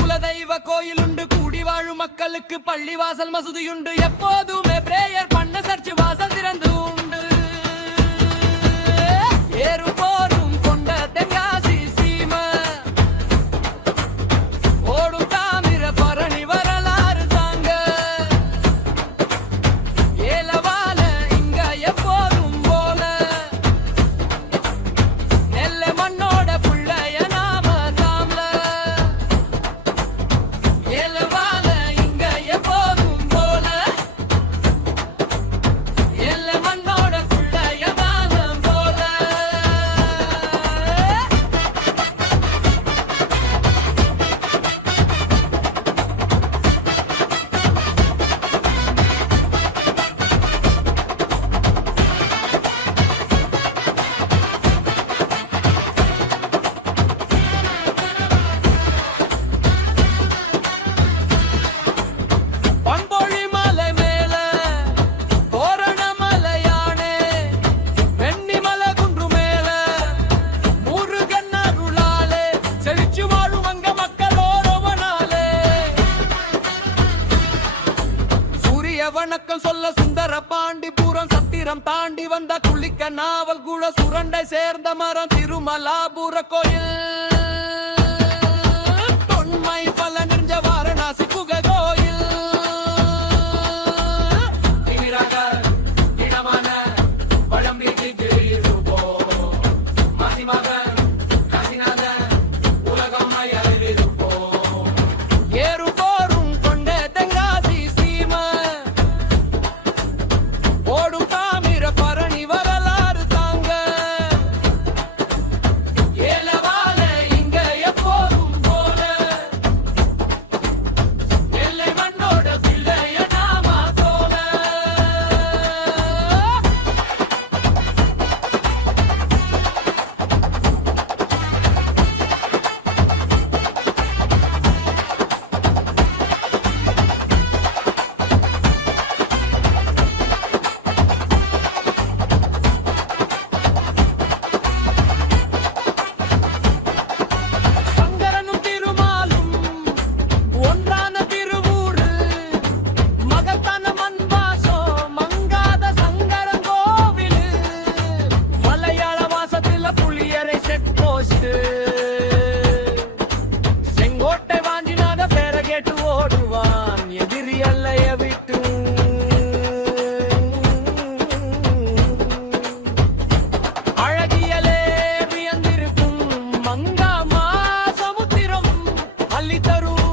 குலதெய்வ கோயிலுண்டு, கூடி வாழும் மக்களுக்கு பள்ளிவாசல் மசூதியுண்டு, எப்போதுமே பிரேயர் பண்ண சர்ச்சு வாசல் திறந்து உண்டு. ஏறு போரும் கொண்ட தென்காசி சீமை, ஓடும் தாமிர பரணி வரலாறு தாங்க. ஏலவால இங்க எப்போதும் போல, நெல்ல மண்ணோட புள்ளைய நாம தாம்ல. ஏலவால இங்க எப்போதும் போல, நெல்ல மண்ணோட புள்ளைய நாம போல. பம்பொழி மலை மேல தோரண மலையானே, வெண்ணிமலை குன்று மேல முருகன் அருளாலே, செழிச்சு வாழும் அங்க மக்களோரவனாலே. சூரிய வணக்கம் சொல்ல சுந்தர பாண்டி பூரம் சத்திரம் தாண்டி வந்த குளிக்க நாவல் கூட சுரண்டை சேர்ந்த மரம் திருமலாபுர கோயில். தொன்மை பல நிறைஞ்ச வாரணாசி குகை கோயில். திமிராக இடமான பழம்பீட்டுக்கு இருப்போம், மசிமகன் காசிநாதன் உலகம் இருப்போம். ஏறு போரும் கொண்ட தென்காசி சீமை, ஓடும் தாமிர பரணி வரலாறு தாங்க. ஏலவால இங்க எப்போதும் போல, எல்லை மண்ணோட பிள்ளைய நாம தோல. சங்கரனும் திருமாலும் ஒன்றான திருவூரு, மகத்தான மண் வாசம் மங்காத சங்கரன் கோவிலு. மலையாள வாசத்துல புளியரை செட் போஸ்ட், செங்கோட்டை வாஞ்சினாத பேர கேட்டு ஓடுவான் எதிரி அல்லைய விட்டு. அழகியலே வியந்திருக்கும் மங்காமா சமுத்திரம், அள்ளி தரும்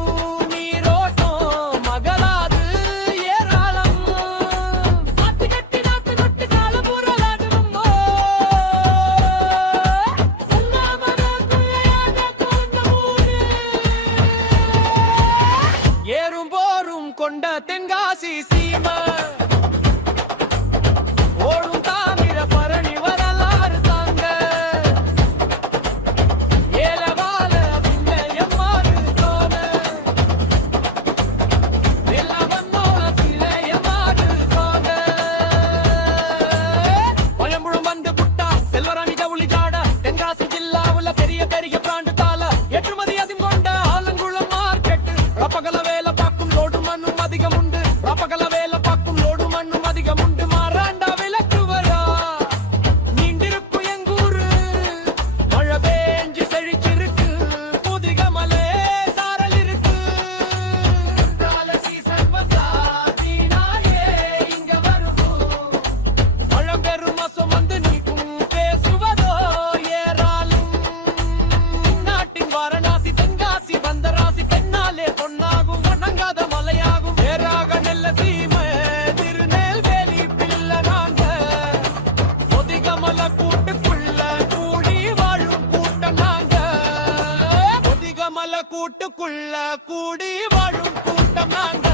நீரோட்டம் மகளாது ஏராளம். நாத்து கட்டி நாத்து நட்டு காலபுரலாடும் ஏறும் போரும் கொண்ட தென்காசி சீமை, ஓடும் தாமிர பரணி வரலாறு தாங்க. ஏலவால பிள்ளையம்மாறு தோல, நிலவன்னோட பிள்ளையம்மாறு தோல. பழம்புழும் வந்து புட்டா செல்வராணி ஜவுளி ஜாட, தென்காசி ஜில்லாவுல பெரிய பெரிய பிராண்டு தால, ஏற்றுமதி அதிகொண்ட ஆலங்குளம் மார்க்கெட். ரப்பகல வேலை பார்க்கும் லோடு மண்ணும் அதிகம் உண்டு, ரப்பகல வேலை பார்க்கும் லோடு மண்ணும் அதிகம் உண்டு. மாறாண்டா விளக்கு வரா நீண்டிருக்கும் எங்கூரு, மழை பேஞ்சு செழிச்சிருக்கு, புதிகமலே சாரல் இருக்கு. சீசன் வந்தா தீனாயே இங்க வருவோம், பழம்பெரும் மாசம் வந்து நீக்கும் பேசுவதோ ஏறாலும். நாட்டின் வாரணாசி தென்காசி வந்த ராசி, பெண்ணாலே பொன்னாகும் வணங்காத மலையாகும். வேறாக நெல்ல சீமை திருநெல்வேலி பிள்ளை நாங்க, பொதிகமல கூட்டுக்குள்ள கூடி வாழும் கூட்டம் நாங்க. பொதிகமல கூட்டுக்குள்ள கூடி வாழும் கூட்டம் நாங்க.